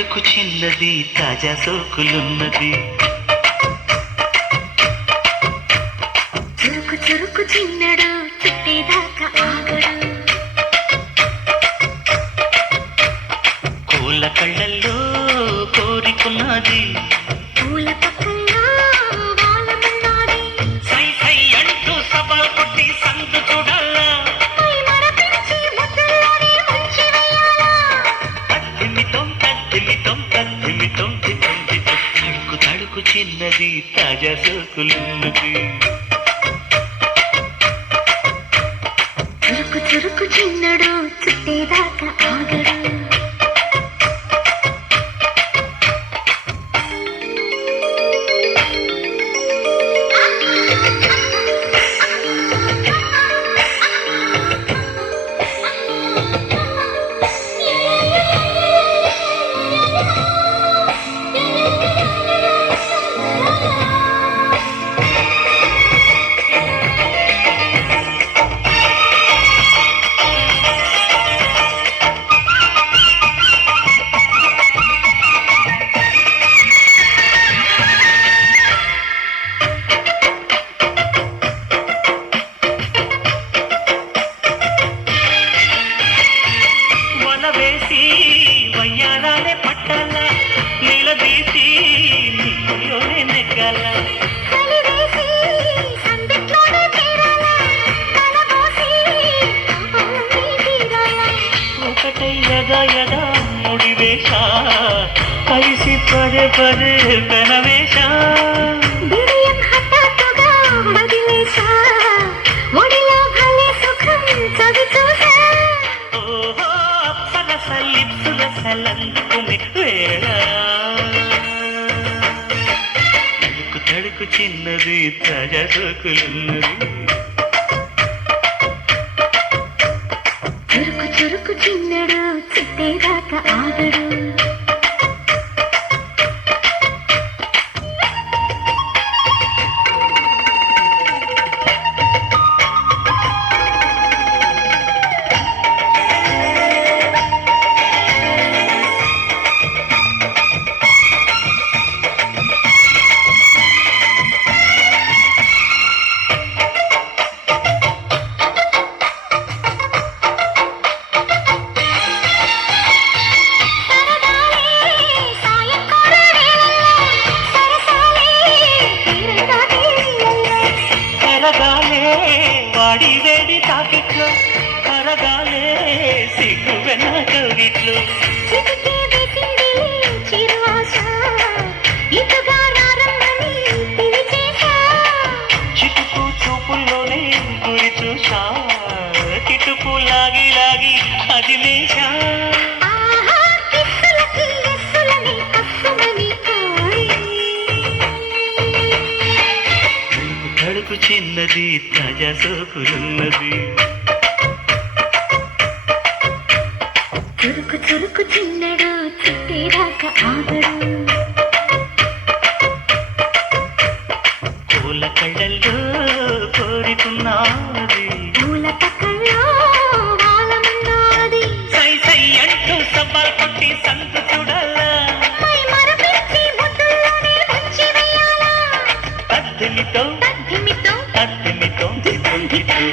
తడుకు చిన్నది తాజా సోకులున్నది. చురుకు చురుకు చిన్నడు చుట్టేదాకా ఆగడు. కోళ్ళ కళ్ళల్లో కోరికున్నది. పూల పక్కల్లో వాలమన్నాది. సై సై అంటూ సవాల్ కొట్టి సందు చూడాలా. పై మరపించి ముద్దుల్లోనే ముంచి వెయ్యాలా. తద్దిమితం తద్దిమితం తద్దిమితం తితం తితం. తడుకు తడుకు చిన్నది తాజా సోకులున్నది. చురుకు చురుకు చిన్నడు చుట్టేదాకా ఆగడు. వయ్యారాలే పట్టాల నిలదీసి నీలోనే నెగ్గాల. కలివేసి సందిట్లోనే చేరాలా. కలబోసి కాపాలని తీరాలా. ఒకటై యదా యదా ముడివేష కలిసి పదే పదే పెనవేష. బిడియం హఠాత్తుగా వదిలేసా. ఒడిలో భలే సుఖం చవి చూసా. ఓహో అప్సరసలిప్సుల సలందుకునే వేళ. తడుకు తడుకు చిన్నది తాజా సోకులున్నది. చురుకు చురుకు చిన్నడు చుట్టేదాకా ఆగడు. కరగాలే వాడి వేడి తాకిట్లు కరగాలే సిగ్గు వెనకగిట్లు. చిటికే వేసిందిలే చిరువాస. ఇటుగా రారమ్మని పిలిచేశా. చిటుకు చూపుల్లోనే గురి చూసా. కిటుకు లాగి లాగి అదిలేశా. ఆహా కిస్సులకి ఎస్సులని కస్సుమని కోరి. తడుకు తడుకు చిన్నది తాజా సోకులున్నది. చురుకు చురుకు చిన్నడు చుట్టేదాకా ఆగడు. పూల కళ్ళల్లో కోరికున్నది. పూల పక్కల్లో వాలమన్నాది. సై సై అంటూ సవాల్ కొట్టి సందు చూడాలా. పై మరపించి ముద్దుల్లోనే ముంచి వెయ్యాలా. తద్దిమితో తద్దిమితో తద్దిమితో తితం తితం.